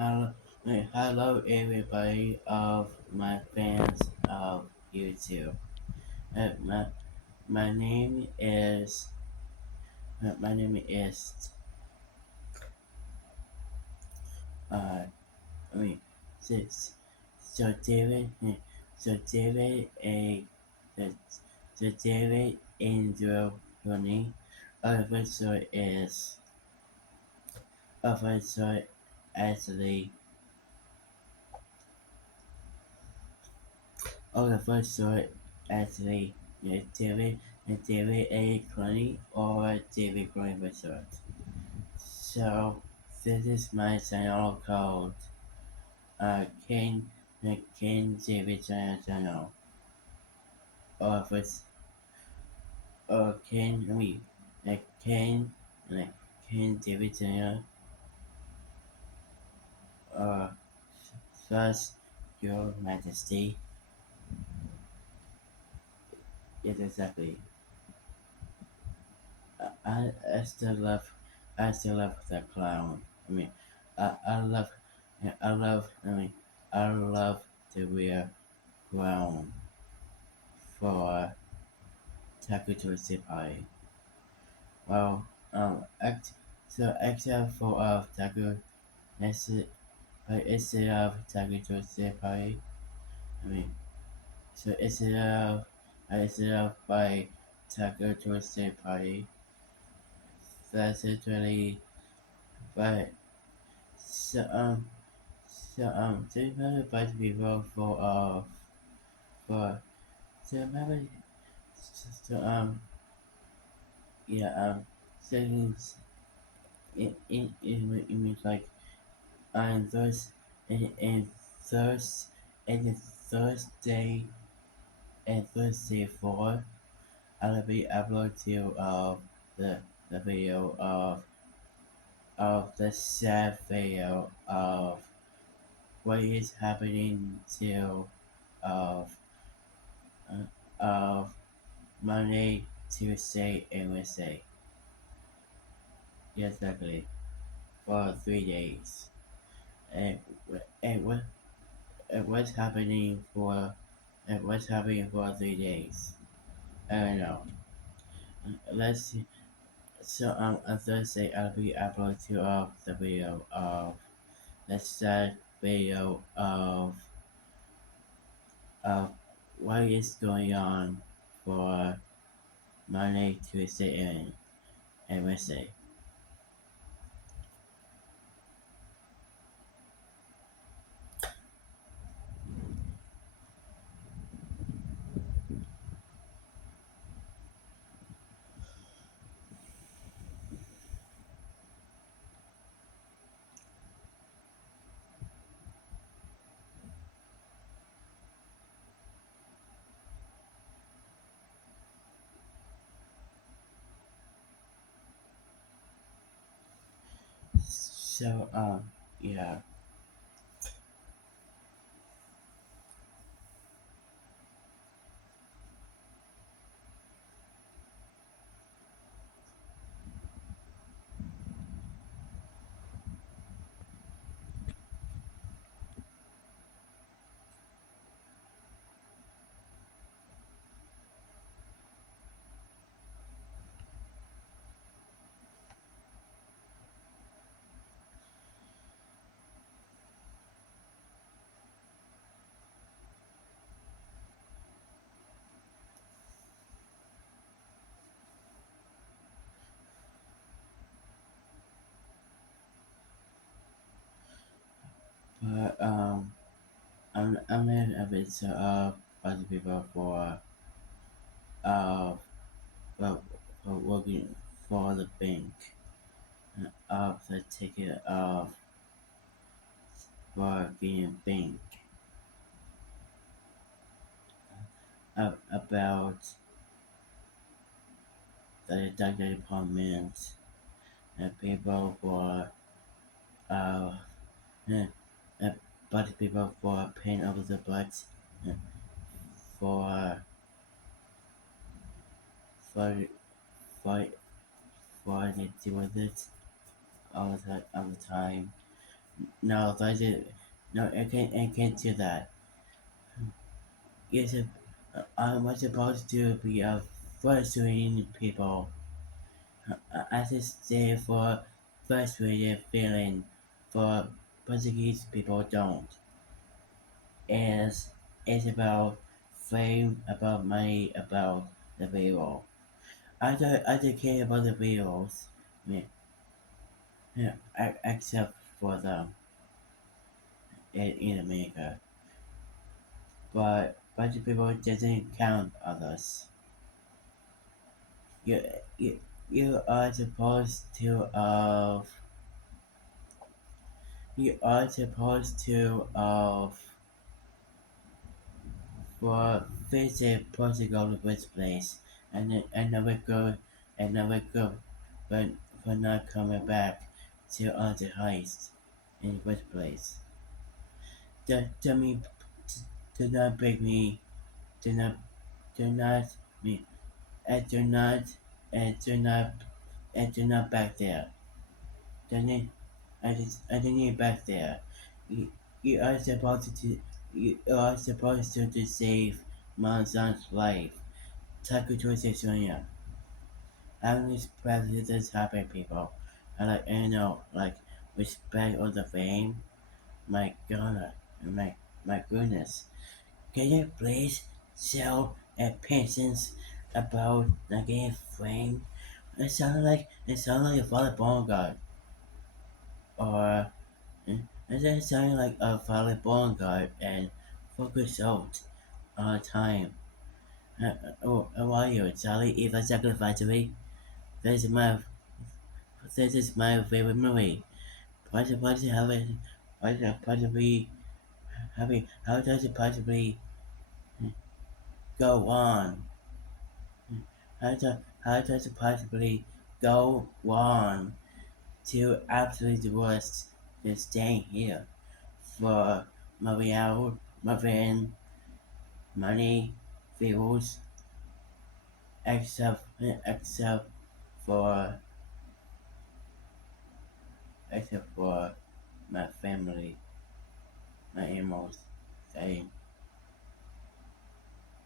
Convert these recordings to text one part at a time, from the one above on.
Hello, hello everybody of my fans of YouTube. Uh, my, my name is my name is uh I mean this so David so David a the so David Andrew Tony officer is officer actually officer actually David David A. Clooney or David Clooney Resort. So this is my channel called King King David channel or if it's or King King like King David channel or first Your Majesty. Yes, exactly. I still love the clown. I love I love the real clown for Takuto Senpai. Well, except for instead, instead of Takuto Senpai, I mean, so instead of by Takuto Senpai, that's literally, but so do you remember Buzz people for do you remember so yeah things it means like on those and thurs and Thursday and Thursday 4 I'll be upload to the the video of the sad video of what is happening to of of Monday, Tuesday, and Wednesday. Yes, exactly. For 3 days. And, and what what's happening for and what's happening for 3 days? I don't know. Let's see. So on Thursday I'll be uploading to the video of the sad video of what is going on for Monday, Tuesday, and Wednesday. So yeah. But I'm in a bit other people uh for, for working for the bank of the ticket of for being bank about the doctor department and people for uh uh, uh, but people for pain of the blood uh, for for for for they deal with it all the time No, that's it. No, I can't do that. Yes, I'm supposed to be frustrating people. I just say for frustrated feeling for Portuguese people don't. Is it's about fame, about money, about the video. I don't care about the videos. Yeah, yeah, except for them in America. But the people doesn't count others. You you you are supposed to for visit Portugal in the first place and never go but for not coming back to the heist in the first place. To me do not break me do not do not me and do not and do not and do not back there. Don't I didn't need back there. You, you are supposed to save my son's life. Taku Twisted Sonia. I'm respect this happy people. I like like respect all the fame. My god my goodness. Can you please show a patience about the game frame? It sounded like a volleyball guard or it just sounded like a volleyball guard and focus out on time. How are you, Charlie? If I sacrifice me, this is my this is my favorite movie. What have it? What is it possibly having? How does it possibly go on? How does it possibly go on to absolutely the worst just staying here for Marielle, Marvin, money, views, except for except for my family, my in-laws, saying,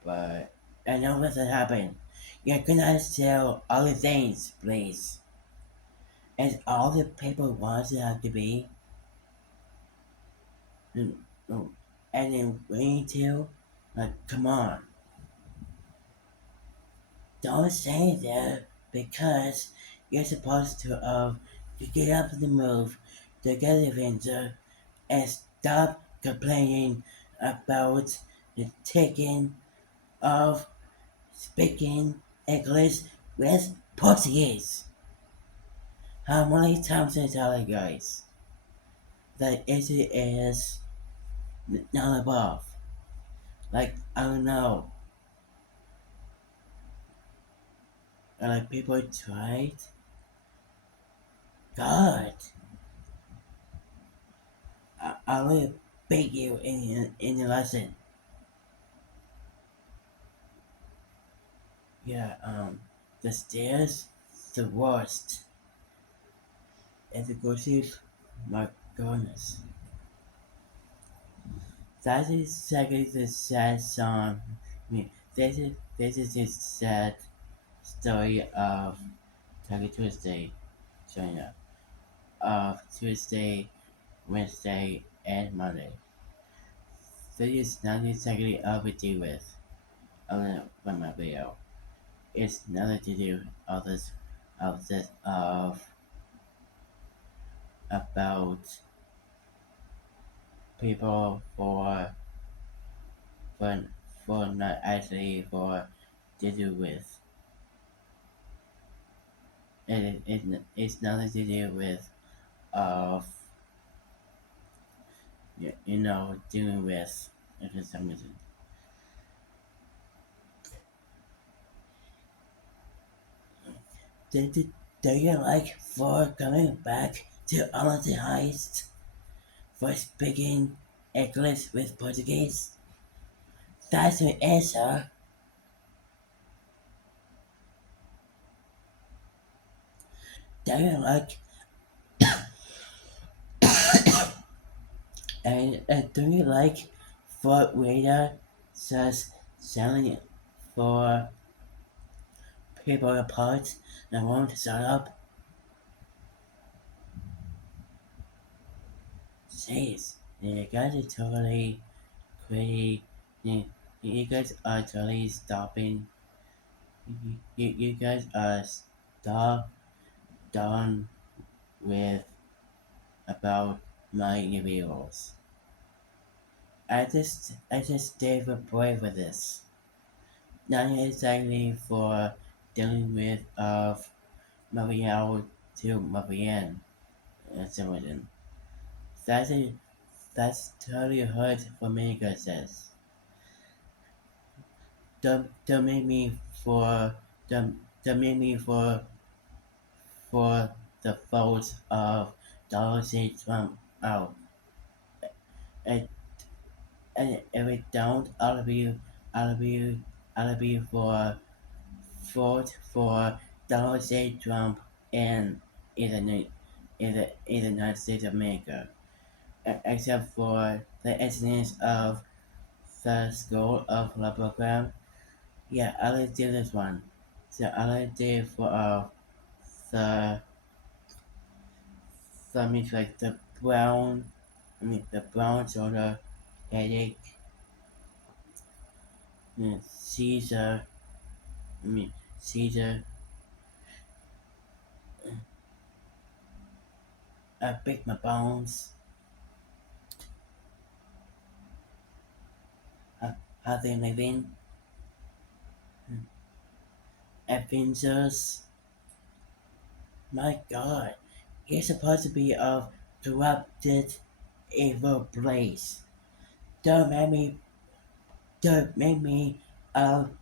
but I know what happened. You're gonna sell all the things, please. And all the paper wants it have to be. Mm, oh, and then we to, like, come on. Don't say that because you're supposed to get up and move to get the adventure and stop complaining about the taking of speaking English with Portuguese. How many times I tell you guys that it is not above? Like, I don't know. Like, people tried. God, I will beat you in the lesson. Yeah, the stairs, the worst. And the gossip, my goodness. That is exactly the sad song. I mean, this is the sad story of Taco Tuesday showing up. Of Tuesday, Wednesday, and Monday. This is not exactly all we deal with on my video. It's nothing to do of about people for for not actually for to do with. It's nothing to do with of dealing with for some reason. Do you like for coming back to all the heist for speaking English with Portuguese? That's the answer. Do you like And do you like Fort Raider just selling for people apart that won't shut up? Jeez, you guys are totally crazy. You, you guys are totally stopping. You guys are stop done with about my reviews. I just gave a break for this. Not exactly for dealing with of Marielle to Marianne Simmerton. That's a, that's totally hurt for me because this. Don't make me for don't make me for the fault of Donald J. Trump out. And, and if it don't, I'll be, I'll be for vote for Donald J. Trump in in the United States of America, except for the incidents of the School of Law program. Yeah, I'll do this one. So I'll do for the means like the brown, the brown soda headache, Caesar, Caesar, I break my bones. How they living? Avengers. My God, he's supposed to be a corrupted, evil place. Don't make me, don't make me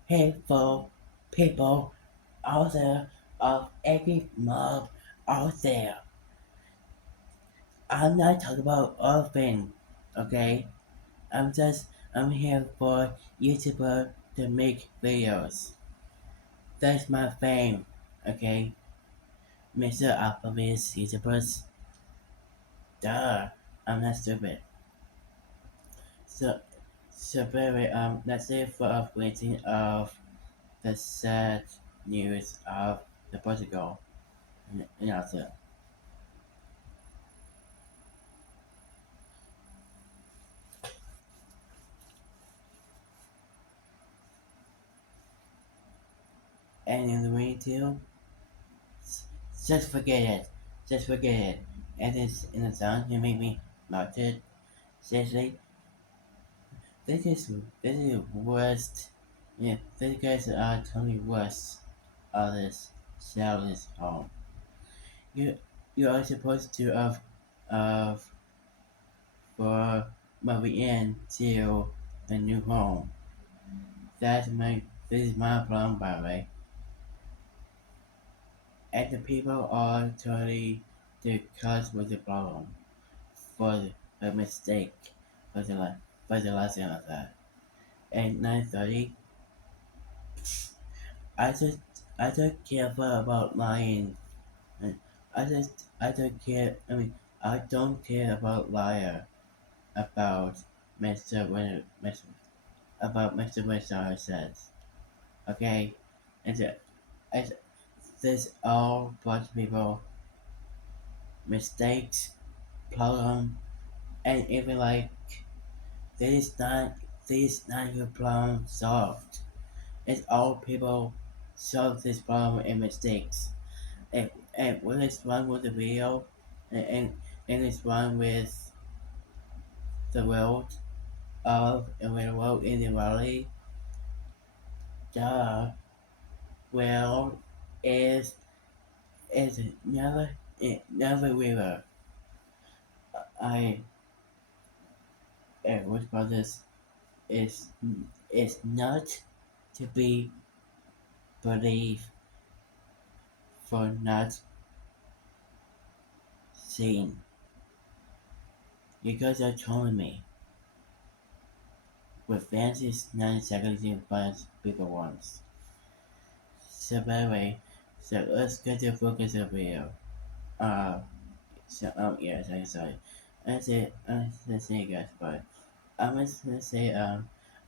hateful people out there of every mob out there. I'm not talking about orphan, okay? I'm here for YouTuber to make videos. That's my fame, okay? Mr. Alphabet's YouTubers. Duh, I'm not stupid. So, so very let's say for updating of the sad news of the Portugal and also. And in the way too, just forget it. Just forget it. And it's in the song you make me melt it. Seriously, this is worst. Yeah, these guys are totally worst of this Shell's home. You you are supposed to of for moving in to the new home. This is my problem by the way. And the people are totally the cause with the problem for the mistake for for the lesson of that. At 9:30, I just I don't care about lying. I don't care. I mean I don't care about liar about Mr. About Mr. Winter says. Okay, and it's this all bunch of people mistakes, problem, and even like this is not your problem solved. It's all people solve this problem and mistakes. And when it's wrong with the video and it's wrong with the world and with the world in the reality, the world is is never it never river. I what about this is is not to be believed for not seeing. You guys are telling me with fancy 9 seconds in front people once. So by the way, so let's get to focus of video. Uh, so yes, I'm sorry. let's say guys, but I'm just gonna say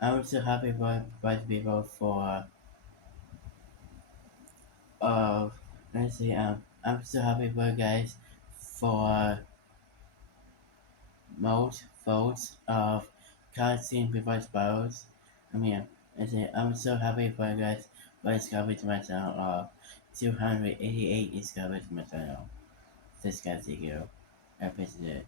I'm so happy for white people for uh let's say I'm so happy for guys for most votes of casting people's votes. I mean, I say I'm so happy for you guys for discovery to my channel of 288 discovery to my channel. This guy's you. I appreciate it.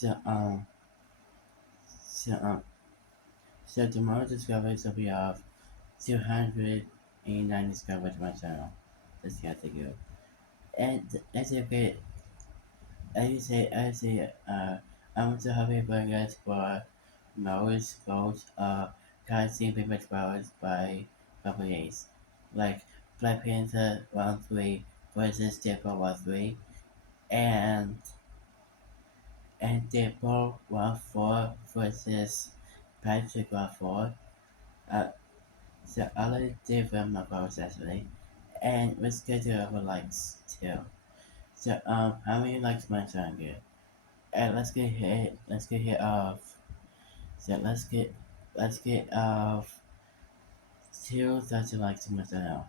So so so tomorrow discoveries will be of 289 discovery to my channel. This guy's you. And as you get I say, I'm so happy for you guys for most votes casting favorite flowers by couple days. Like Black Panther round 3 versus Deadpool round 3 and Deadpool round 4 versus Patrick round 4. Uh, so I like different my votes actually. And let's get to our likes too. So how many likes my song get? And let's get hit off. So let's get off 2,000 likes to my channel.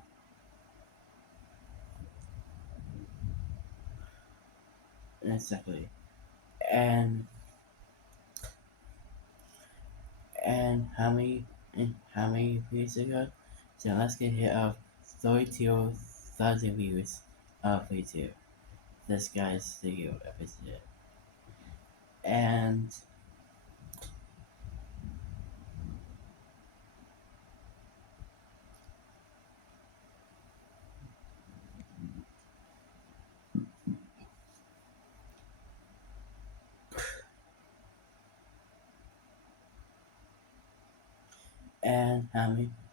Exactly. And how many views ago? So let's get hit of 32,000 views of video. This guy's video episode. And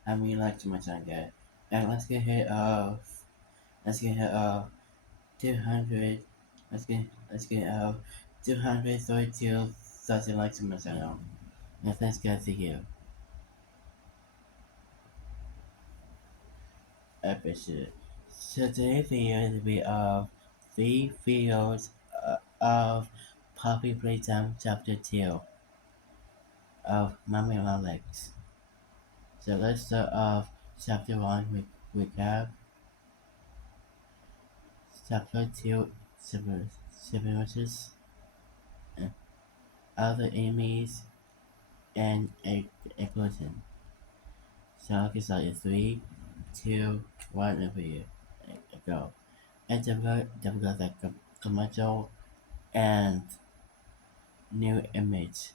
how many likes to my channel get? And let's get hit of 200 let's get 232,000 likes to my channel. And thanks guys to you. Episode. So today's video is be of 3 videos of Poppy Playtime Chapter 2 of Mommy Alex. So let's start off Chapter 1 with recap, Chapter 2 Severances, other enemies, and explosion. So I'll get started 3, 2, 1, over here. Go. And develop like commercial and new image.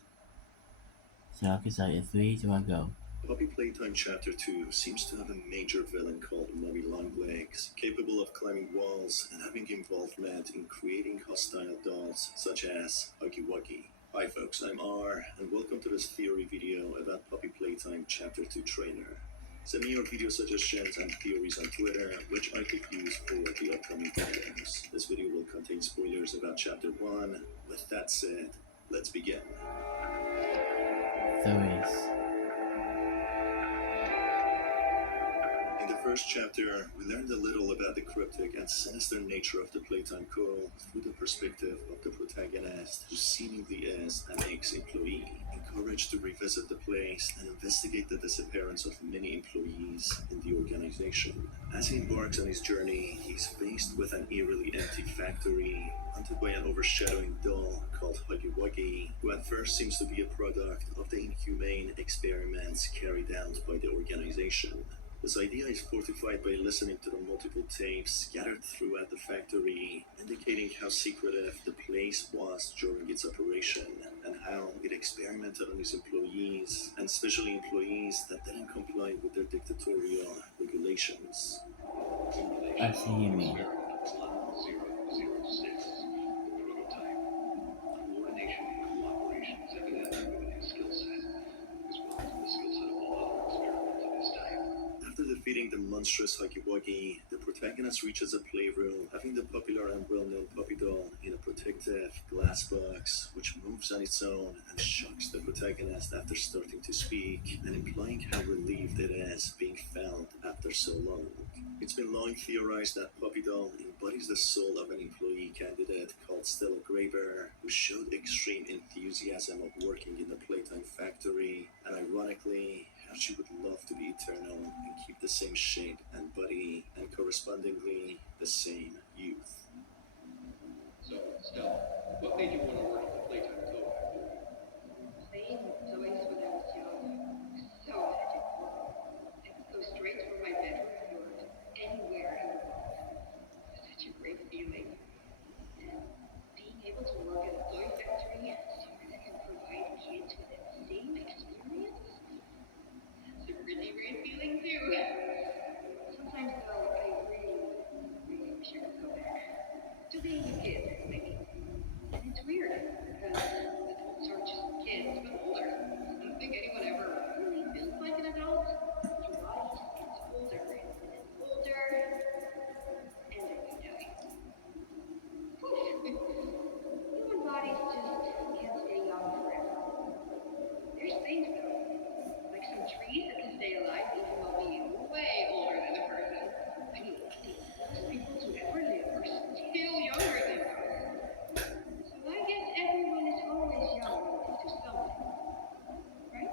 So I'll get started 3, 2, 1, go. Poppy Playtime Chapter 2 seems to have a major villain called Mommy Longlegs, capable of climbing walls and having involvement in creating hostile dolls such as Huggy Wuggy. Hi folks, I'm R, and welcome to this theory video about Poppy Playtime Chapter 2 trailer. Send me your video suggestions and theories on Twitter, which I could use for the upcoming videos. This video will contain spoilers about Chapter 1. With that said, let's begin. Theories. In the first chapter, we learned a little about the cryptic and sinister nature of the Playtime Code through the perspective of the protagonist, who seemingly is an ex-employee, encouraged to revisit the place and investigate the disappearance of many employees in the organization. As he embarks on his journey, he's faced with an eerily empty factory, haunted by an overshadowing doll called Huggy Wuggy, who at first seems to be a product of the inhumane experiments carried out by the organization. This idea is fortified by listening to the multiple tapes scattered throughout the factory, indicating how secretive the place was during its operation, and how it experimented on its employees, and especially employees that didn't comply with their dictatorial regulations. I see you mean. Accompanying the monstrous Huggy Wuggy, the protagonist reaches a playroom, having the popular and well-known puppy doll in a protective glass box, which moves on its own and shocks the protagonist after starting to speak, and implying how relieved it is being found after so long. It's been long theorized that Puppy Doll embodies the soul of an employee candidate called Stella Graber, who showed extreme enthusiasm of working in the Playtime factory, and ironically, how she would love to be eternal and keep the same shape and body, and correspondingly, the same youth. So, Stella, what made you want to work at the Playtime Co-op? Playing with toys when I was young was so magical. I could go straight from my bedroom floor to anywhere in the world. It was such a great feeling. And being able to work at a toy factory somewhere that can provide kids with that same experience, that's a really great feeling too. Sometimes though, I really wish I could go back to being a kid, maybe. And it's weird because adults are just kids, but older. I don't think anyone ever really feels like an adult. Your body just gets older and older, and then you die. Human bodies just can't stay young forever. There's things though, like some trees that can stay alive even while being way older than the person. I mean, the oldest people to ever live are still younger than us. So I guess everyone is always young up to something, right?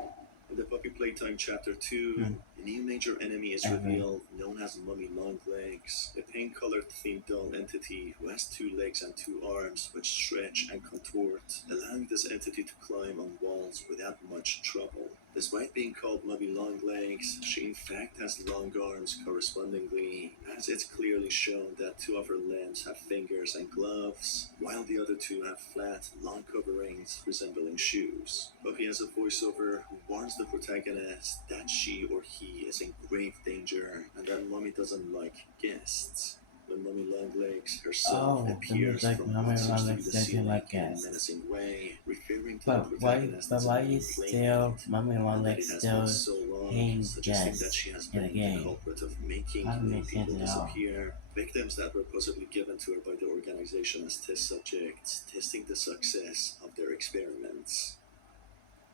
In the Puppy Playtime Chapter 2, Hmm. a new major enemy is Ever. revealed, known as Mummy Longlegs, a paint-colored themed doll entity who has 2 legs and 2 arms which stretch and contort, allowing this entity to climb on walls without much trouble. Despite being called Mummy Longlegs, she in fact has long arms correspondingly, as it's clearly shown that 2 of her limbs have fingers and gloves, while the other 2 have flat, long coverings resembling shoes. Puppy has a voiceover who warns the protagonist that she or he is in grave danger and that Mummy doesn't like guests. When Mummy Longlegs herself Oh, the appears music from Mummy what seems to be Longlegs the doesn't ceiling like in a guests. menacing way, referring to the But protagonist as a why is still playmate, Mummy and that Longlegs it has been still so long, paying suggesting that guests she has in the been the game? culprit of making I don't many make sense people at all. disappear, victims that were possibly given to her by the organization as test subjects, testing the success of their experiments.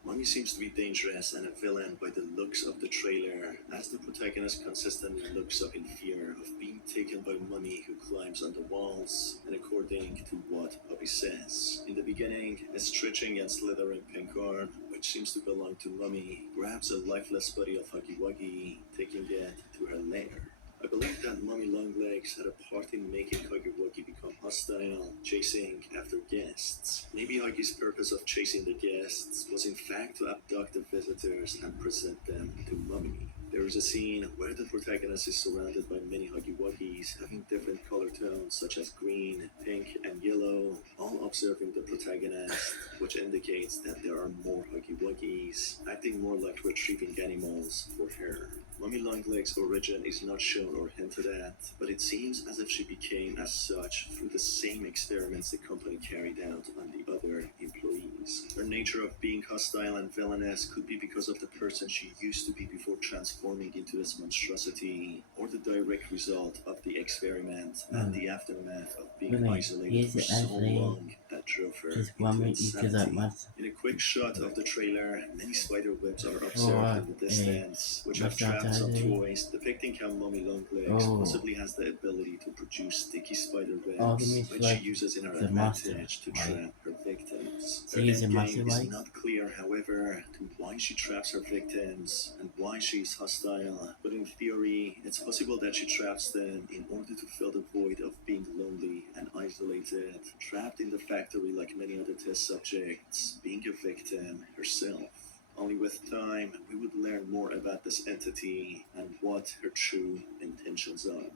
Mummy seems to be dangerous and a villain by the looks of the trailer, as the protagonist consistently looks up in fear of being taken by Mummy who climbs on the walls, and according to what Bobby says. In the beginning, a stretching and slithering pink arm, which seems to belong to Mummy, grabs a lifeless body of Huggy Wuggy, taking it to her lair. I believe that Mummy Longlegs had a part in making Huggy Wuggy become hostile, chasing after guests. Maybe Huggy's purpose of chasing the guests was in fact to abduct the visitors and present them to Mummy. There is a scene where the protagonist is surrounded by many Huggy Wuggies having different color tones such as green, pink, and yellow, all observing the protagonist, which indicates that there are more Huggy Wuggies, acting more like retrieving animals for her. Mummy Longlegs' origin is not shown or hinted at, but it seems as if she became as such through the same experiments the company carried out on the other employees. Her nature of being hostile and villainous could be because of the person she used to be before transforming into this monstrosity, or the direct result of the experiment and the aftermath of being Really, isolated is for it so actually long that drove her just into Mummy into the insanity. monster In a quick shot of the trailer, many spider webs are observed for in the a distance, which have trapped some monstrosity? toys, depicting how Mummy Longlegs Oh, possibly has the ability to produce sticky spider oh, the webs, music which she like uses in her the monster, advantage to right? trap her victims. So Her he's a monster, endgame is right? not clear, however, to why she traps her victims and why she is hostile, but in theory, it's possible that she traps them in order to fill the void of being lonely and isolated, trapped in the factory like many other test subjects, being a victim herself. Only with time, we would learn more about this entity and what her true intentions are.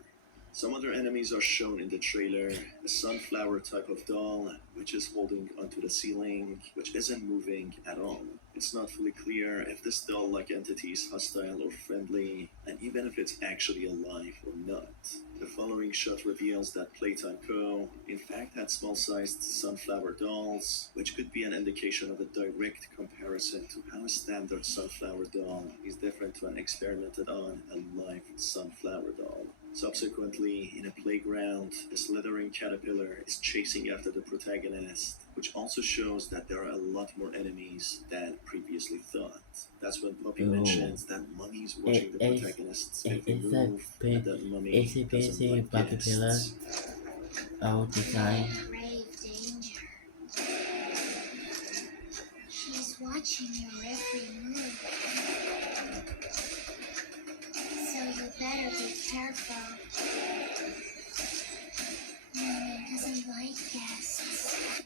Some other enemies are shown in the trailer: a sunflower type of doll, which is holding onto the ceiling, which isn't moving at all. It's not fully clear if this doll-like entity is hostile or friendly, and even if it's actually alive or not. The following shot reveals that Playtime Co. in fact had small-sized sunflower dolls, which could be an indication of a direct comparison to how a standard sunflower doll is different to an experimented-on a live sunflower doll. Subsequently, in a playground, a slithering caterpillar is chasing after the protagonist, which also shows that there are a lot more enemies than previously thought. That's when Poppy Oh, mentions that Mummy's it watching the is. protagonist's It every is a move, and bit. that Is Mummy it doesn't basically like Bucky Pillar? guests. Old design. Brave danger. She's watching your every move, so you better be careful. Mommy doesn't like guests.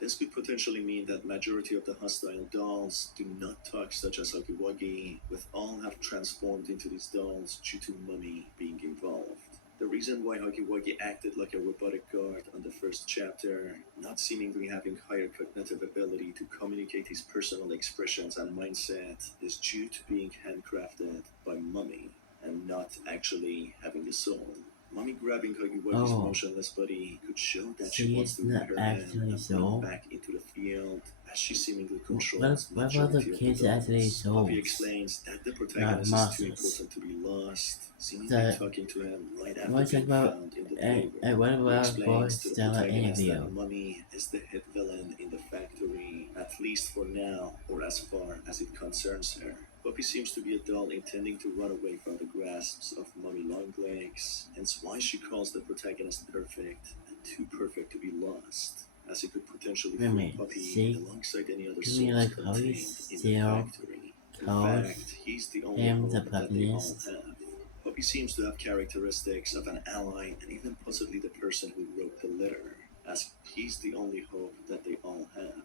This could potentially mean that majority of the hostile dolls do not talk, such as Huggy Wuggy, with all have transformed into these dolls due to Mummy being involved. The reason why Huggy Wuggy acted like a robotic guard on the first chapter, not seemingly having higher cognitive ability to communicate his personal expressions and mindset, is due to being handcrafted by Mummy and not actually having a soul. Mummy grabbing Huggy Wuggy's Oh, motionless body could show that she she wants is to lead not her men actually and bring them so. back into the field, as she seemingly What controls what about the majority of the kids actually dolls. Poppy souls, explains that the not protagonist is too monsters? important to be lost, seemingly The talking to him right after what's being about found in the and playroom. what He about for explains to the Stella protagonist that interview? Mummy is the hit villain in the factory, at least for now, or as far as it concerns her. Poppy seems to be a doll intending to run away from the grasps of Mummy Longlegs, hence why she calls the protagonist perfect and too perfect to be lost, as it could potentially Wait a free minute, Puppy see? alongside any other You mean souls like how you contained in the still factory. In calls fact, he's the only him the hope that they all protagonist? have. Puppy seems to have characteristics of an ally and even possibly the person who wrote the letter, as he's the only hope that they all have.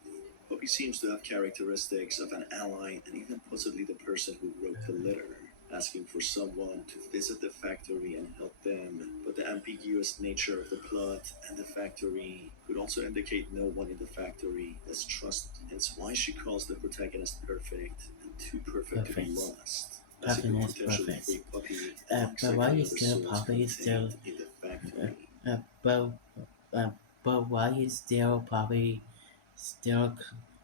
Puppy seems to have characteristics of an ally and even possibly the person who wrote the letter, asking for someone to visit the factory and help them, but the ambiguous nature of the plot and the factory could also indicate no one in the factory is trusted, hence why she calls the protagonist perfect and too perfect to be Perfect. lost, as it could Protagonist potentially perfect. free Puppy But alongside why any is other still souls Poppy still contained in the uh, factory. uh, but uh, but why is still Poppy still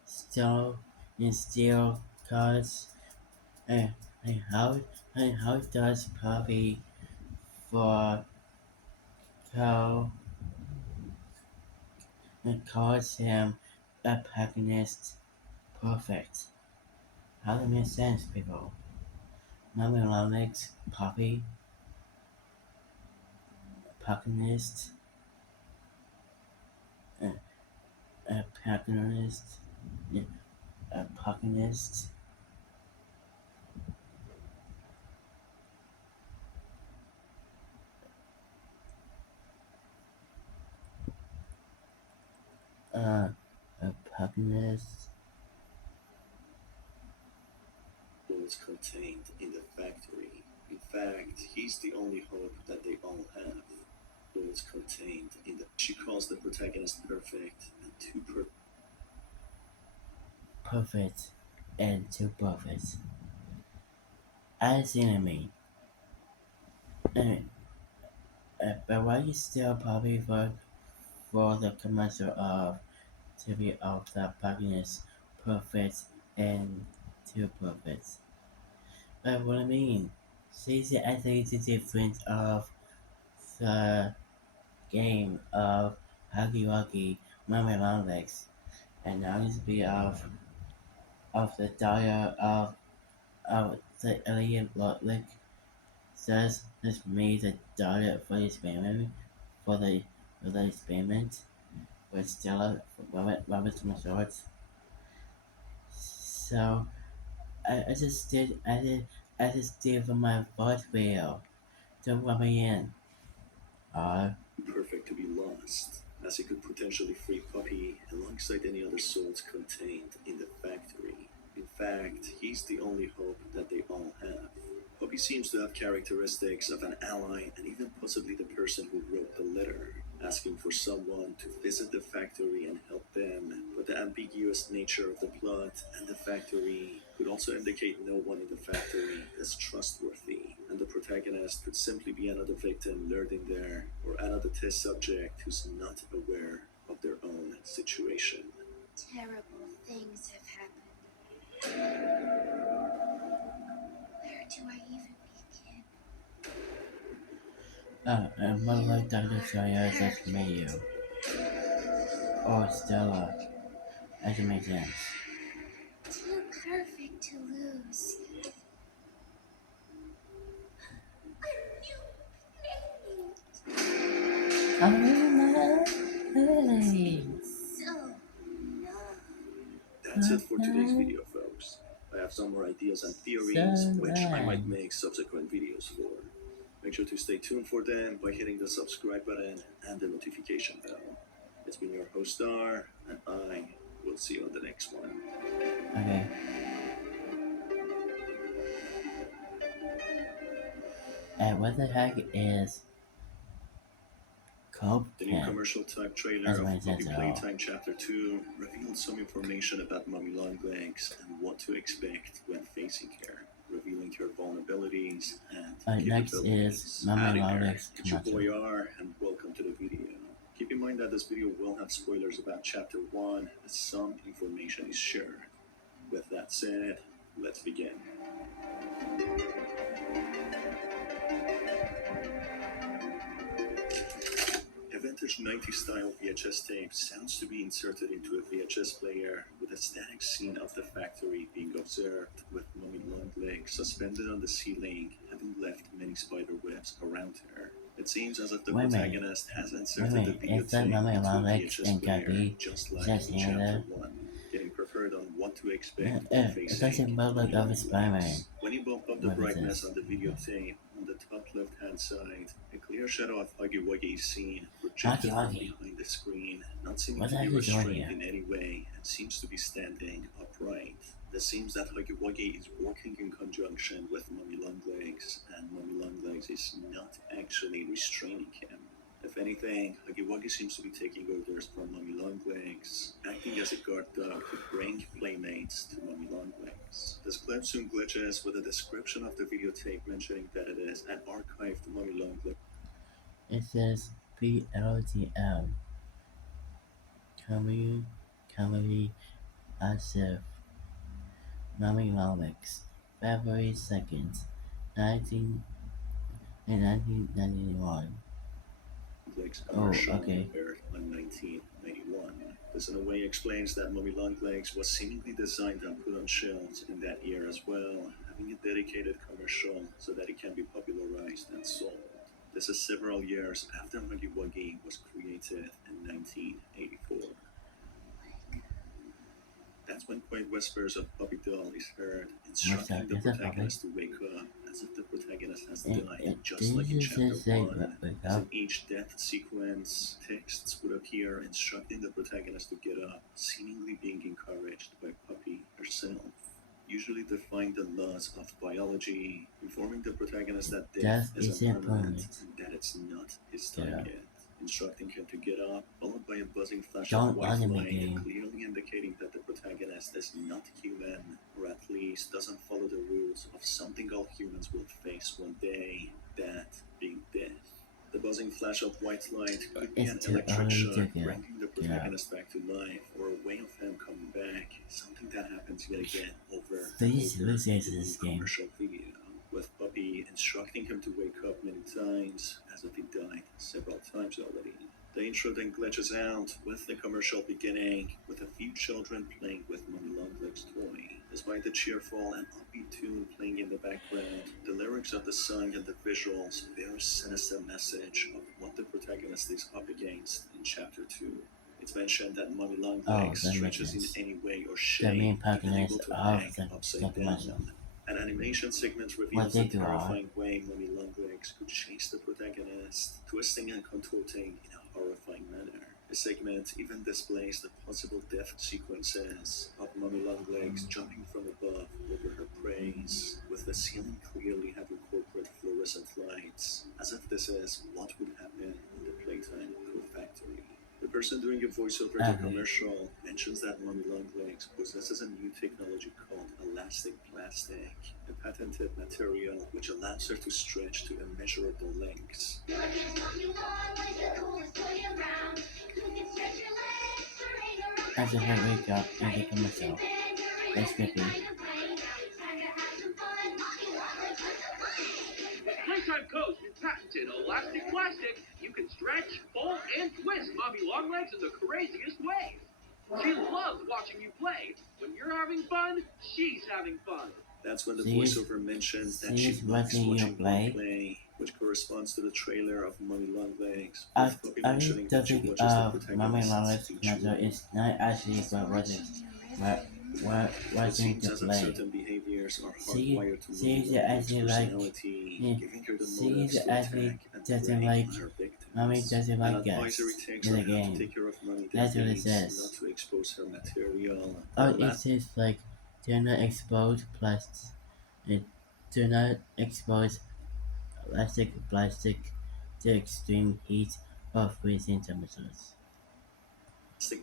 still in still cause and, and how and how does Poppy for call and calls him a protagonist perfect? How does it make sense, people? Mommy Alex, Poppy, protagonist, uh, a protagonist, yeah, a protagonist, uh, a protagonist. Was contained in the factory. In fact, he's the only hope that they all have. Was contained in the. She calls the protagonist perfect and too perfect. Perfect and too perfect. I see what I mean. Uh, but why is still Poppy for the commercial of TV of the protagonist perfect and too perfect? But what I mean, she's actually the difference of the game of Huggy Wuggy, Mummy Long Legs, and now it's be of the daughter of the alien Lick. Says this made the daughter for the experiment for the experiment with Stella Robert's Resorts. So I just did for my voice video. Don't rub me in. Uh, Perfect to be lost, as he could potentially free Puppy alongside any other souls contained in the factory. In fact, he's the only hope that they all have. Puppy seems to have characteristics of an ally and even possibly the person who wrote the letter, asking for someone to visit the factory and help them. But the ambiguous nature of the plot and the factory could also indicate no one in the factory is trustworthy, and the protagonist could simply be another victim lured in there, or another test subject who's not aware of their own situation. Terrible things have happened. Where do I even begin? And what like Dr. Sawyer says Mayu or Stella, as it makes sense. Too perfect to lose. I'm really So numb. That's it for today's video, folks. I have some more ideas and theories, which I might make subsequent videos for. Make sure to stay tuned for them by hitting the subscribe button and the notification bell. It's been your host Star, and I will see you on the next one. Okay. And what the heck is Cope The new Camp? commercial type trailer That's of what it Puppy says at all. Playtime Chapter 2 revealed some information about Mummy Longlegs and what to expect when facing her, revealing her vulnerabilities and Next capabilities. is Mummy Howdy there, Longlegs it's your boy commercial. R, and welcome to the video. Keep in mind that this video will have spoilers about Chapter 1 as some information is shared. With that said, let's begin. A vintage 90s style VHS tape sounds to be inserted into a VHS player with a static scene of the factory being observed, with Mummy Longlegs suspended on the ceiling, having left many spider webs around her. It seems as if the Wait a minute. protagonist has Wait a inserted minute, the is that videotape Mummy into a Longlegs VHS and player, Gabby just like just in here Chapter there? 1, getting prepared on what to expect when It facing doesn't look like Mummy of Spider-Man. Longlegs. When you bump up the What is brightness this? on the videotape, on the top left-hand side, a clear shadow of Huggy Wuggy is seen, Huggy projected from Wuggy. behind the screen, not seeming What to the be heck is doing restrained here? in any way, and seems to be standing upright. It seems that Huggy Wuggy is working in conjunction with Mummy Longlegs, and Mummy Longlegs is not actually restraining him. If anything, Huggy Wuggy seems to be taking orders from Mummy Longlegs, acting as a guard dog to bring playmates to Mummy Longlegs. This clip soon glitches with a description of the videotape mentioning that it is an archived Mummy Longlegs. It says PLTM. Comedy as if Mummy Longlegs. February 2nd, 1991. Oh, Commercial okay. aired in 1991. This in a way explains that Mummy Longlegs was seemingly designed and put on shelves in that year as well, having a dedicated commercial so that it can be popularized and sold. This is several years after Huggy Wuggy was created in 1984. That's when quiet whispers of Puppy Doll is heard, instructing the Is that protagonist to wake up, as if the protagonist has It died, just like in did Chapter just say 1. wake As up. in each death sequence, texts would appear instructing the protagonist to get up, seemingly being encouraged by Puppy herself. Usually defying the laws of biology, informing the protagonist that death Death is isn't impermanent permanent. and that it's not his Get time up. yet. Instructing him to get up, followed by a buzzing flash Don't of white anime light, game. clearly indicating that the protagonist is not human, or at least doesn't follow the rules of something all humans will face one day, that being death. The buzzing flash of white light could be an It's too electric early shock, to get up. bringing the protagonist back to life, or a way of him coming back, something that happens yet again over and Please over lose in this the new game. commercial video, with Puppy instructing him to wake up many times, as if he died several times already. The intro then glitches out, with the commercial beginning, with a few children playing with Mummy Longlegs' toy. Despite the cheerful and upbeat tune playing in the background, the lyrics of the song and the visuals bear a sinister message of what the protagonist is up against in Chapter 2. It's mentioned that Mummy Longlegs that makes stretches in sense. any way or The shape, main even protagonist able to of hang the upside commercial. down. An animation segment What reveals they the do are terrifying way Mummy Longlegs could chase the protagonist, twisting and contorting in a horrifying manner. The segment even displays the possible death sequences of Mummy Longlegs jumping from above over her prey, with the ceiling clearly having corporate fluorescent lights, as if this is what would happen in the Playtime factory. The person doing a voiceover to Okay. commercial mentions that Mummy Longlegs possesses a new technology called elastic plastic, a patented material which allows her to stretch to immeasurable lengths. As if I wake up and think of myself. That's creepy. With Playtime Co's new patented elastic plastic, you can stretch, fold, and twist Mommy Longlegs in the craziest ways. She loves watching you play. When you're having fun, she's having fun. That's when the She's- voiceover mentions that she's she likes watching you watching play. play, which corresponds to the trailer of Mummy Longlegs. I with Poppy mentioning don't that she think watches the Mommy protagonists Longlegs each commercial week. is not actually for watching, but It watching seems to as if play. certain behaviors are She- hardwired to she's Mummy Longlegs' actually like- personality, yeah, giving her the she's motives to actually attack and doesn't prey like- on her victims. Mommy doesn't An like us advisory text in on the how to game. take care of money That's what it reads says. not to expose her material. Oh, it says like, do not expose plastic. Do not expose plastic to extreme heat or freezing temperatures.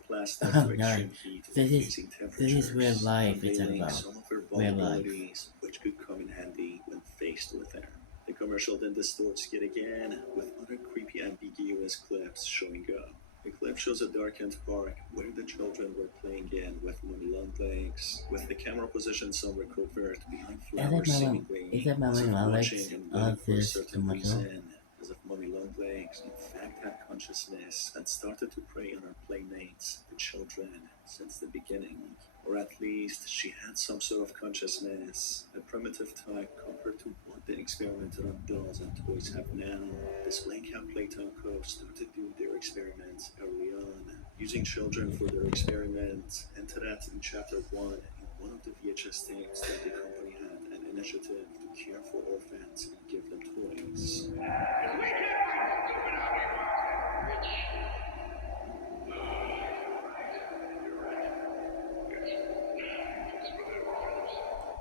Plastic Oh, to no. extreme heat and This is- freezing this is temperatures, real life it's unveiling about. some of her Real life. vulnerabilities, which could come in handy when faced with her. The commercial then distorts yet again, with other creepy ambiguous clips showing up. The clip shows a darkened park where the children were playing in with Mummy Longlegs, with the camera positioned somewhere covert behind flowers seemingly, is that Mummy as if Longlegs watching and on waiting for a this certain commercial? reason, as if Mummy Longlegs in fact had consciousness and started to prey on her playmates, the children, since the beginning. Or at least she had some sort of consciousness, a primitive type compared to what the experimented on dolls and toys have now, displaying how Playtime Co. started doing their experiments early on, using children for their experiments, and to that in Chapter 1 in one of the VHS tapes that the company had an initiative to care for orphans and give them toys.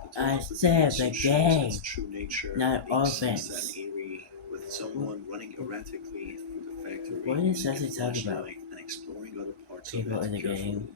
The tone I of the said video the shows game, its true nature, not being sinister orphans. and eerie, with someone running erratically through the factory, What is that using to talk about? flashlight and exploring other parts People of in it the carefully, game.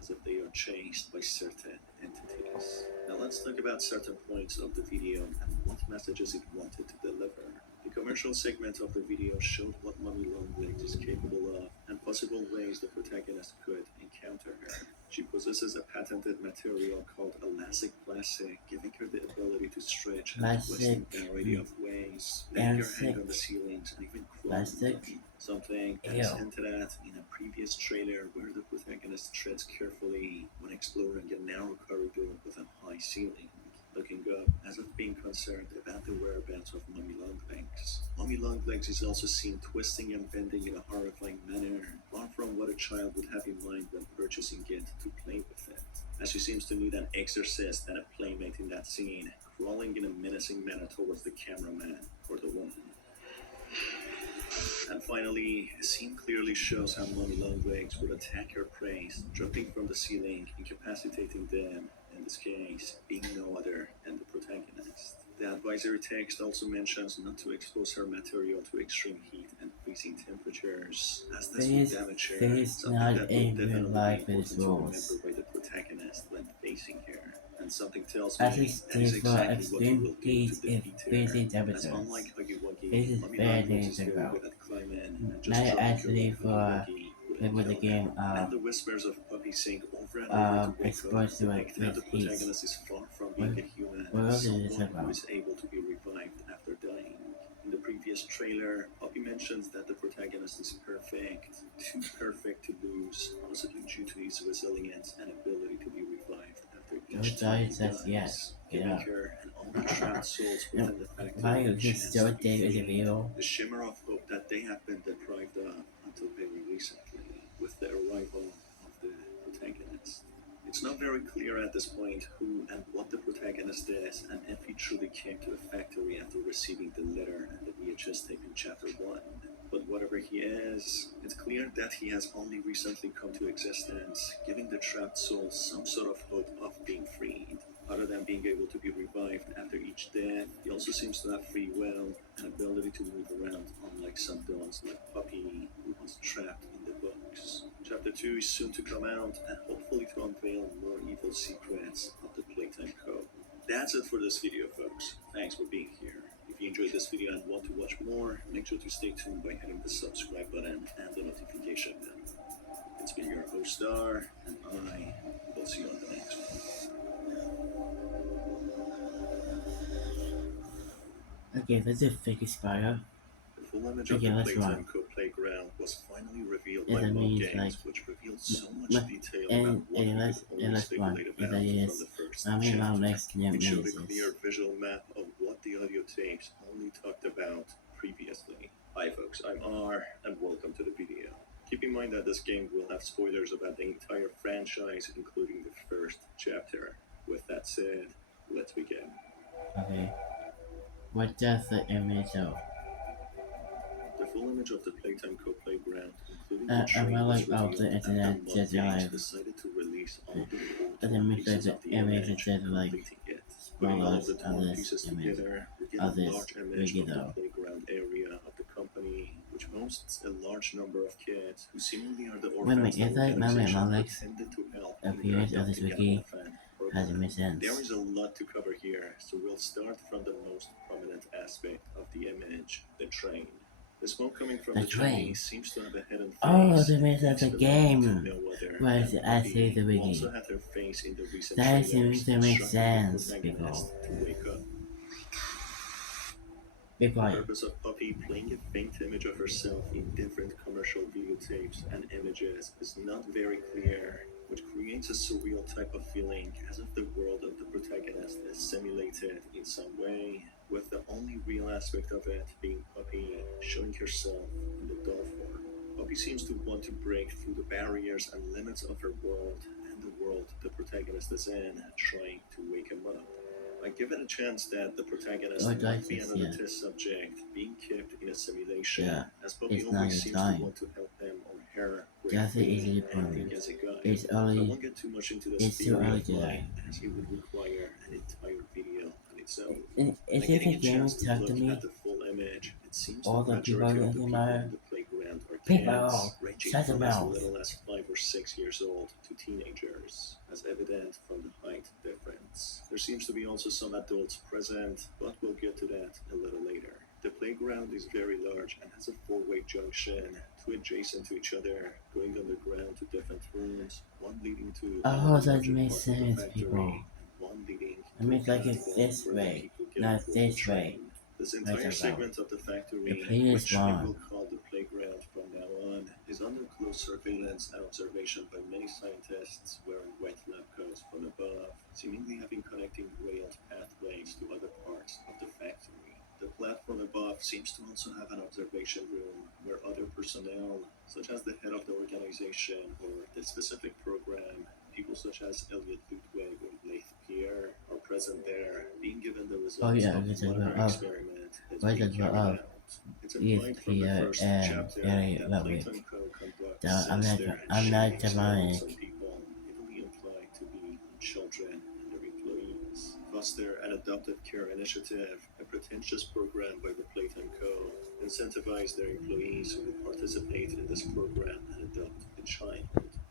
as if they are chased by certain entities. Now let's talk about certain points of the video and what messages it wanted to deliver. The commercial segment of the video showed what Mummy Longlegs is capable of and possible ways the protagonist could encounter her. She possesses a patented material called elastic plastic, giving her the ability to stretch and twist in a variety of ways, laying her hand on the ceilings and even crawling on Plastic? them. Something that is Ew. hinted at in a previous trailer where the protagonist treads carefully when exploring a narrow corridor with a high ceiling, looking up as if being concerned about the whereabouts of Mummy Longlegs. Mummy Longlegs is also seen twisting and bending in a horrifying manner, far from what a child would have in mind when purchasing it to play with it, as she seems to need an exorcist and a playmate in that scene, crawling in a menacing manner towards the cameraman or the woman. And finally, a scene clearly shows how Mummy Longlegs would attack her prey, jumping from the ceiling, incapacitating them, in this case, being no other than the protagonist. The advisory text also mentions not to expose her material to extreme heat and freezing temperatures, as this would damage her, This is something not that a would real definitely life be with important to rules. remember by the protagonist when facing her. And something tells As me it that is stays for exactly what he extreme will do heat to and defeat her. freezing As temperatures. unlike Huggy Wuggy, This is Mummy very Longlegs is very difficult. good at climbing and just Not dropping her actually like for Huggy Wuggy with the would game and the whispers of Puppy sing over and over to wake exposed up, to it depicting how the with heat. protagonist is far from being a human, What else is it someone who about? is able to be revived after dying. In the previous trailer, Puppy mentions that the protagonist is perfect, too perfect to lose, possibly due to his resilience and ability to be revived after each Joe time he says dies, yes. Get giving up. her and all the trapped souls within the factory Why a is this chance so to be dead is freed, real? the shimmer of hope that they have been deprived of until very recently, with the arrival of the protagonist. It's not very clear at this point who and what the protagonist is, and if he truly came to the factory after receiving the letter and the VHS tape in Chapter 1. But whatever he is, it's clear that he has only recently come to existence, giving the trapped soul some sort of hope of being freed. Other than being able to be revived after each death, he also seems to have free will and ability to move around, unlike some villains like Puppy, who was trapped in the books. Chapter 2 is soon to come out, and hopefully to unveil more evil secrets of the Playtime Code. That's it for this video, folks. Thanks for being here. If you enjoyed this video and want to watch more, make sure to stay tuned by hitting the subscribe button and the notification bell. It's been your host Star, and I will see you on the next one. Okay, that's a fake spider. The full image of Okay, the let's Playtime run. Playground was finally revealed If by that Mo means like, Games, which revealed so much detail about and what we could only let's run. speculate If about that from is, the first I mean, my chapter. next name It showed a is clear visual map of what the audio tapes only talked about previously. Hi folks, I'm R, and welcome to the video. Keep in mind that this game will have spoilers about the entire franchise, including the first chapter. With that said, let's begin. okay. What does the image show? The full image of the Playtime Playground, including the I'm train, was like of revealed the after internet Mod just Games live. decided to release all the The torn image pieces the of the image image, just like completing it. Putting all of the spoilers of torn this pieces image together, we get of a this large image wiki of the though. playground area of the company, which boasts a large number of kids who seemingly are the Wait a minute, orphans the is that my organization next pretended to help in their appearance of this adopting an wiki orphan has program. made sense? There is a lot to cover here, so we'll start from the most prominent aspect of the image, the train. The smoke coming from The the chimney train. seems to have a hidden face. Oh, the means Thanks that's a to them, game. no other Whereas than I Puppy, see the who wiki. also had her face in the recent That trailers, seems to make instructing the sense, protagonist people. to wake up. Be The quiet. purpose of Puppy playing a faint image of herself in different commercial videotapes and images is not very clear, which creates a surreal type of feeling as if the world of the protagonist is simulated in some way, with the only real aspect of it being Puppy showing herself in the doll form. Puppy seems to want to break through the barriers and limits of her world and the world the protagonist is in, trying to wake him up. I give it a chance that the protagonist I'd like might be to another see it. test subject being kept in a simulation, Yeah, as Puppy it's not always your seems time. to want to help him or her break That's the free, easy acting point. as a guide. It's I early. won't get too much into this It's too theory early of to mine, die. as it would require an entire video on its own. Is By this getting a a game chance to talk to look me? at the full image, it seems All the the people majority of the in people my in the playground are people. kids, ranging Shut your from as mouth. little as 5 or 6 years old to teenagers, as evident from the height difference. There seems to be also some adults present, but we'll get to that a little later. The playground is very large and has a four-way junction, two adjacent to each other, going underground to different rooms, one leading to Oh, another that larger makes part of the sense, factory, people. and one leading I to a mean, like it's platform this where the way, people get not off the this way. train. This Right entire about. segment of the The factory, plane is which we wrong. will call the playground from now on, is under close surveillance and observation by many scientists wearing white lab coats from above, seemingly having connecting railed pathways to other parts of the factory. The platform above seems to also have an observation room where other personnel, such as the head of the organization or the specific program, people such as Elliot Ludwig or Leith Pierre, are present there, being given the results Oh yeah, of it's whatever up. experiment is Why being does it carried up? out. It's Is implied from the here first and chapter very that lovely. Playtime Co. conducts I'm sinister and not shady experiments demonic. on people, heavily implied to be on children and their employees. Foster an Adoptive Care Initiative, a pretentious program by the Playtime Co., incentivize their employees who would participate in this program and adopt a child.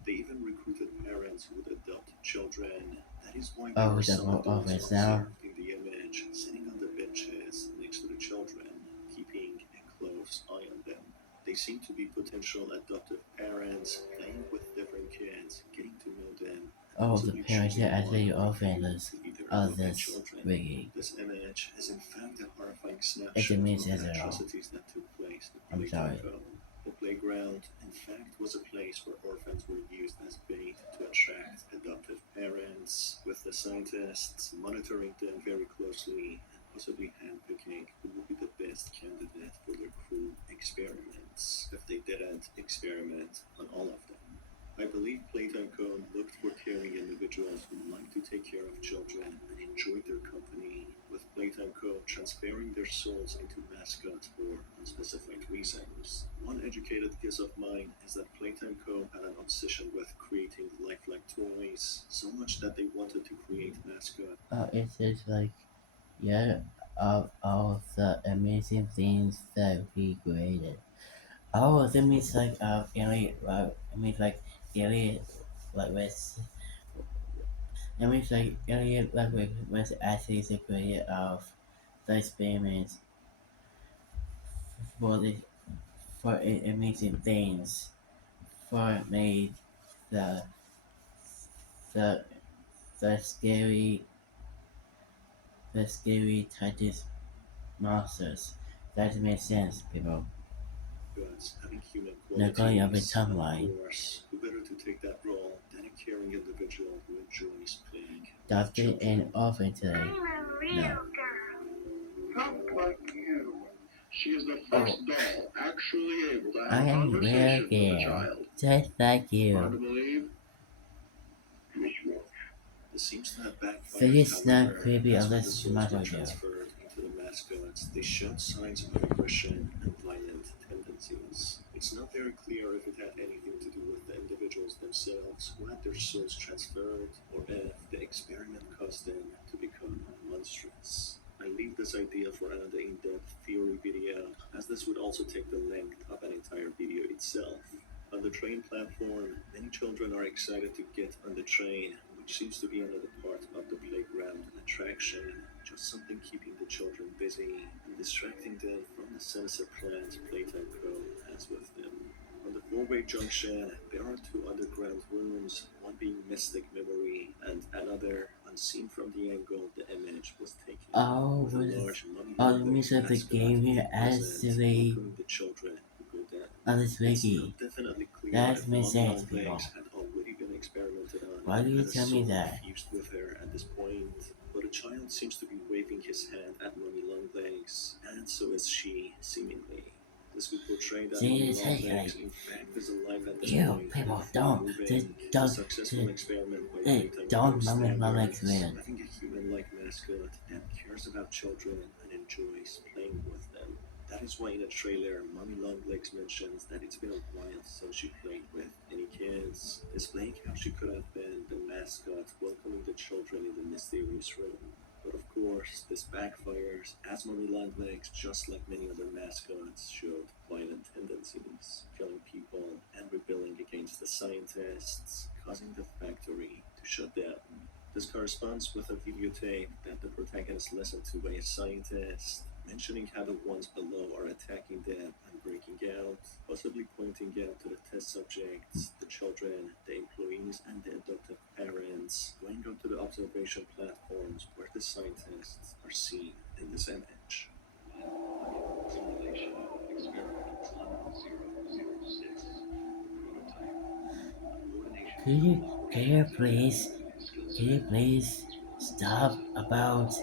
They even recruited parents who would adopt children. That is why there Oh, are the some adults office now. observed in the image, sitting on the benches next to the children, keeping a close eye on them. They seem to be potential adoptive parents, playing with different kids, getting to know them, and Oh, the possibly parents choosing are actually one or few orphans to be their of adopted this children. wiki. This image is in fact a horrifying It snapshot means of as the well. atrocities that took place at I'm Playtime sorry. Co. The playground, in fact, was a place where orphans were used as bait to attract adoptive parents, with the scientists monitoring them very closely and possibly handpicking who would be the best candidate for their cruel experiments if they didn't experiment on all of them. I believe Playtime Co. looked for caring individuals who like to take care of children and enjoy their company, with Playtime Co. transferring their souls into mascots for unspecified reasons. One educated guess of mine is that Playtime Co. had an obsession with creating lifelike toys, so much that they wanted to create mascots. It's just like, yeah, of all the amazing things that we created. Oh, that means like, it means like, alien, like, it means like, alien, like, was actually the creator of the experiments for the, for amazing things, for made the, the, the scary Titus monsters. That makes sense, people. Goods having human They're going up a qualities, and of timeline. course, who better to take that role than a caring individual who enjoys playing with Adopted children? and orphan today. I'm a real No. girl. Not like you. She is the Oh, first doll actually able to I have a am a real conversation with a girl. child. Just like Hard to you. believe? Just watch. This seems to have So backfired, it's not however, creepy as when the unless you souls might were as well. transferred into the mascots, they showed signs of aggression and violent tendencies. It's not very clear if it had anything to do with the individuals themselves who had their souls transferred, or if the experiment caused them to become monstrous. I leave this idea for another in-depth theory video, as this would also take the length of an entire video itself. On the train platform, many children are excited to get on the train, which seems to be another part of the playground attraction, just something keeping the children busy and distracting them from the sinister plans Playtime Co. has with them. On the four-way junction, there are two underground rooms, one being Mystic Memory and another unseen from the angle the image was taken, Oh, with a was large mummy oh, it Longlegs means that the mascot game being here present, actually welcoming the children who go down. on this It's not wiki. definitely clear That if makes Mummy sense, people. Longlegs had already been experimented on Why and do you had a tell me soul that? fused with her at this point, but a child seems to be waving his hand at Mummy Longlegs, and so is she, seemingly. This could portray that See, Mummy it's like, Longlegs in fact is alive at this ew, point and people, fully just moving, a don't, successful experiment by just, Playtime Co. don't mummy my legs standards, weird. having a human-like mascot that cares about children and enjoys playing with them. That is why in a trailer, Mommy Longlegs mentions that it's been a while since she played with any kids, displaying how she could have been the mascot welcoming the children in the mysterious room. But of course, this backfires as Mommy Longlegs, just like many other mascots, showed violent tendencies, killing people and rebelling against the scientists, causing the factory to shut down. This corresponds with a videotape that the protagonist listened to by a scientist, mentioning how the ones below are attacking them and breaking out, possibly pointing out to the test subjects, the children, the employees, and the adoptive parents, going onto the observation platforms where the scientists are seen in this image. Simulation experiment 1006. Prototype. Coordination Could you, can you please stop about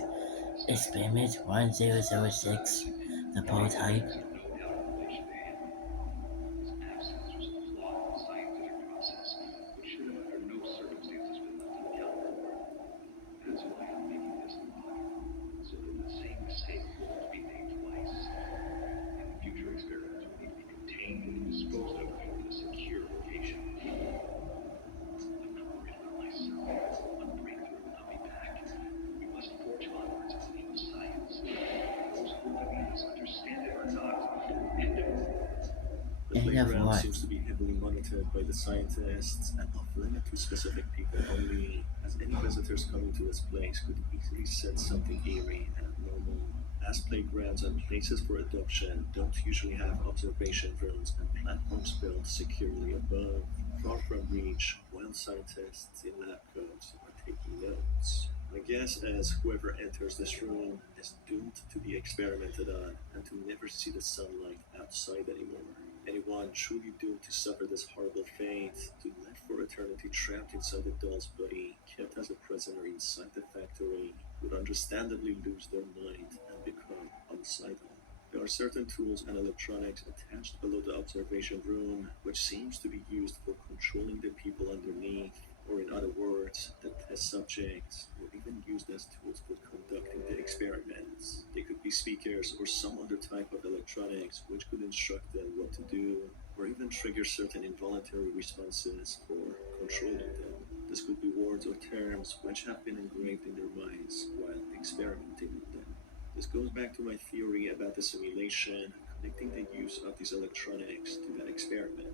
experiment 1006, the prototype? No doubt in relation to him. His absence was a flaw in the scientific process, which should have under no circumstances been left unaccounted for. That's why I'm making this live, so that the same mistake won't be made twice. And future experiments will need to be contained and disposed of in a secure location. I'm not worried about myself. One breakthrough will not be back. We must forge onwards in the name of science. Those who live in us understand it or not. End of The And of playground what? seems to be heavily monitored by the scientists and off limit to specific people only, as any visitors coming to this place could easily sense something eerie and abnormal. As playgrounds and places for adoption don't usually have observation rooms and platforms built securely above, far from reach, while scientists in lab coats are taking notes. My guess is whoever enters this room is doomed to be experimented on and to never see the sunlight outside anymore. Anyone truly doomed to suffer this horrible fate, to live for eternity trapped inside the doll's body, kept as a prisoner inside the factory, would understandably lose their mind and become homicidal. There are certain tools and electronics attached below the observation room, which seems to be used for controlling the people underneath, or in other words, the test subjects, or even used as tools for conducting the experiments. They could be speakers or some other type of electronics which could instruct them what to do, or even trigger certain involuntary responses for controlling them. This could be words or terms which have been engraved in their minds while experimenting with them. This goes back to my theory about the simulation, connecting the use of these electronics to that experiment.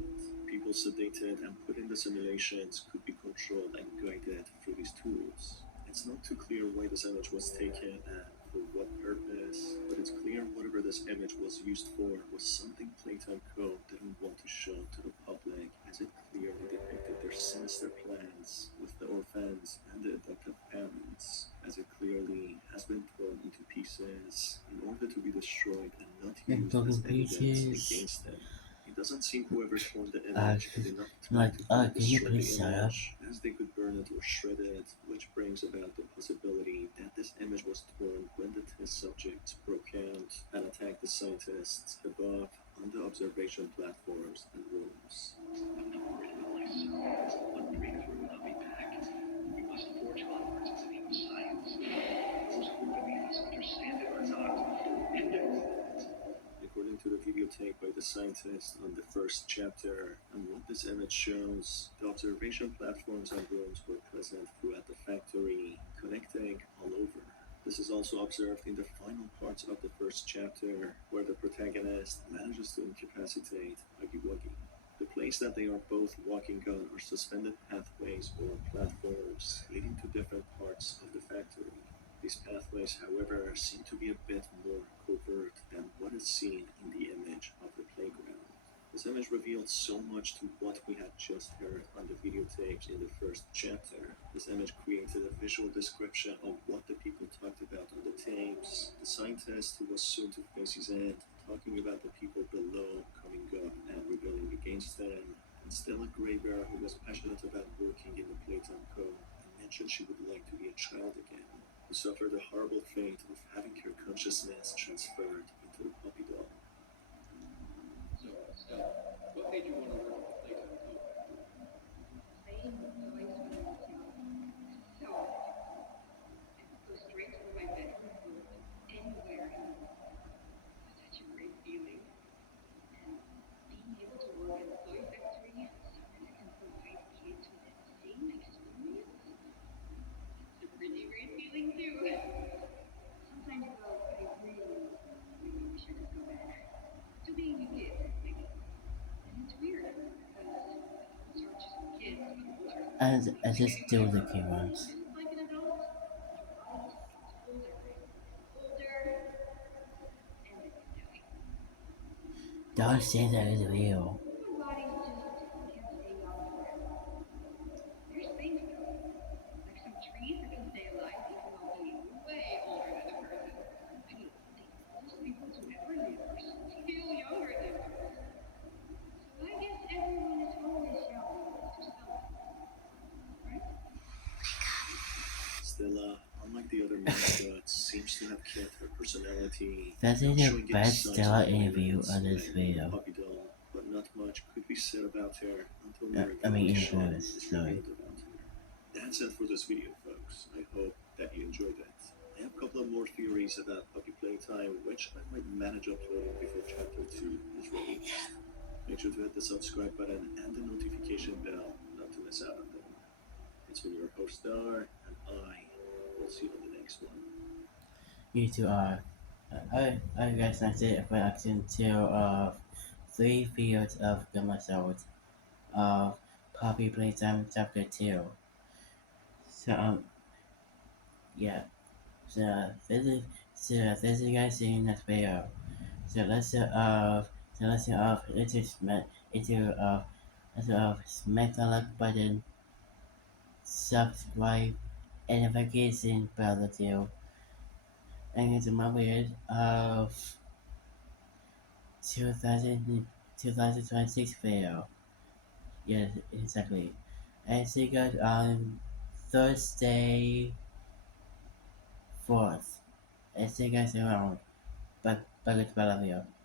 People sedated and put in the simulations could be controlled and guided through these tools. It's not too clear why this image was taken and for what purpose, but it's clear whatever this image was used for was something Playtime Co. didn't want to show to the public, as it clearly depicted their sinister plans with the orphans and the adoptive parents, as it clearly has been torn into pieces in order to be destroyed and not And used as broken evidence pieces. against them. It doesn't seem whoever torn the Uh, image had enough time like, to fully can you destroy the please shut up? image, as they could burn it or shred it, which brings about the possibility that this image was torn when the test subjects broke out and attacked the scientists above on the observation platforms and rooms. One breakthrough will not be back. We must forge onwards in the name of science. Those who beneath us understand it or not. And According to the videotape by the scientist on the first chapter, and what this image shows, the observation platforms and rooms were present throughout the factory, connecting all over. This is also observed in the final parts of the first chapter, where the protagonist manages to incapacitate Huggy Wuggy. The place that they are both walking on are suspended pathways or platforms leading to different parts of the factory. These pathways, however, seem to be a bit more covert than what is seen in the image of the playground. This image revealed so much to what we had just heard on the videotapes in the first chapter. This image created a visual description of what the people talked about on the tapes, the scientist who was soon to face his end, talking about the people below coming up and rebelling against them, and Stella Graber, who was passionate about working in the Playtime Co. and mentioned she would like to be a child again, who suffered the horrible fate of having her consciousness transferred into a puppy doll. so, Stella, what made you want to work with Playtime Co? Playing with toys when I was young. So magical. I could go straight from my bedroom floor to anywhere in the world. It was such a great feeling. And being able to work in a toy factory so that I can provide kids with that same experience, it's a pretty great feeling too. Sometimes though, I really, really wish I could go back to being a kid again. And it's weird because adults are just kids but older. I Like just anybody do the else. keywords. Just like an adult, your body just gets older and older, and then you die. Don't say that is real. Human bodies just can't stay young forever. There's things though, like some trees that can stay alive even while being way older than a person. I mean, the oldest people to ever live are still younger than us. So I guess everyone is always young to someone, right? Stella, unlike the other mascots, seems to have kept her personality This is without the showing any best signs of Stella interview violence of this when in the video. puppy doll, but not much could be said about her until more I mean information English, is sorry. revealed about her. That's it for this video, folks. I hope that you enjoyed it. I have a couple of more theories about Puppy Playtime, which I might manage uploading before Chapter 2 is released. Make sure to hit the subscribe button and the notification bell not to miss out on them. It's been your host, Star, and I will see you on the next one. You two are. I guess that's it for action 3 videos of Gamersault of Poppy Playtime Chapter 2. So, yeah. So, this is you guys seeing this video. So let's just smack the like button, subscribe, and notification bell too. And it's my weird of 2000, 2026 video. Yes, exactly. And see you guys on Thursday 4th. And see you guys around. Bye. Back to Battlefield.